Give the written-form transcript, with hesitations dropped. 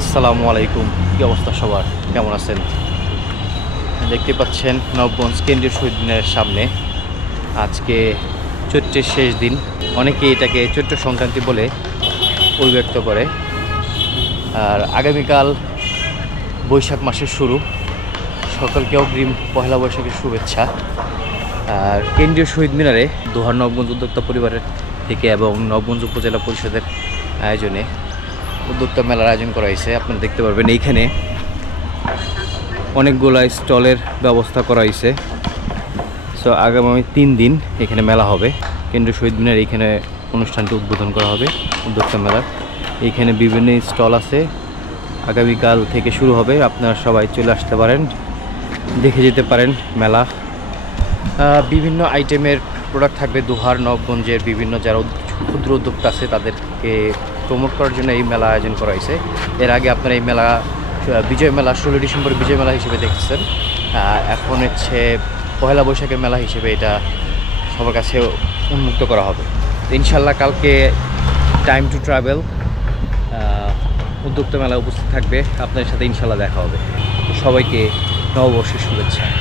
আসসালামু আলাইকুম, কী অবস্থা সবার, কেমন আছেন? দেখতে পাচ্ছেন নবগঞ্জ কেন্দ্রীয় শহীদ মিনারের সামনে আজকে চৈত্রের শেষ দিন। অনেকে এটাকে চৈত্র সংক্রান্তি বলে অভিব্যক্ত করে। আর আগামীকাল বৈশাখ মাসের শুরু, সকলকে অগ্রিম পহেলা বৈশাখের শুভেচ্ছা। আর কেন্দ্রীয় শহীদ মিনারে দোহার নবগঞ্জ উদ্যোক্তা পরিবারের থেকে এবং নবগঞ্জ উপজেলা পরিষদের আয়োজনে উদ্যোক্তা মেলার আয়োজন করা হয়েছে। আপনারা দেখতে পারবেন এইখানে অনেকগুলা স্টলের ব্যবস্থা করা হয়েছে। সো আগামী 3 দিন এখানে মেলা হবে। কেন্দ্রীয় শহীদ মিনার এইখানে অনুষ্ঠানটি উদ্বোধন করা হবে উদ্যোক্তা মেলার। এইখানে বিভিন্ন স্টল আছে, আগামীকাল থেকে শুরু হবে। আপনারা সবাই চলে আসতে পারেন, দেখে যেতে পারেন মেলা। বিভিন্ন আইটেমের প্রোডাক্ট থাকবে। দোহার নবগঞ্জের বিভিন্ন যারা ক্ষুদ্র উদ্যোক্তা আছে তাদেরকে প্রমোট করার জন্য এই মেলা আয়োজন করা হয়েছে। এর আগে আপনারা এই মেলা বিজয় মেলা 16 ডিসেম্বর বিজয় মেলা হিসেবে দেখছেন। এখন হচ্ছে পয়লা বৈশাখের মেলা হিসেবে এটা সবার কাছে উন্মুক্ত করা হবে। তো ইনশাল্লাহ কালকে টাইম টু ট্রাভেল উদ্যোক্তা মেলা উপস্থিত থাকবে, আপনাদের সাথে ইনশাল্লাহ দেখা হবে। সবাইকে নববর্ষের শুভেচ্ছা।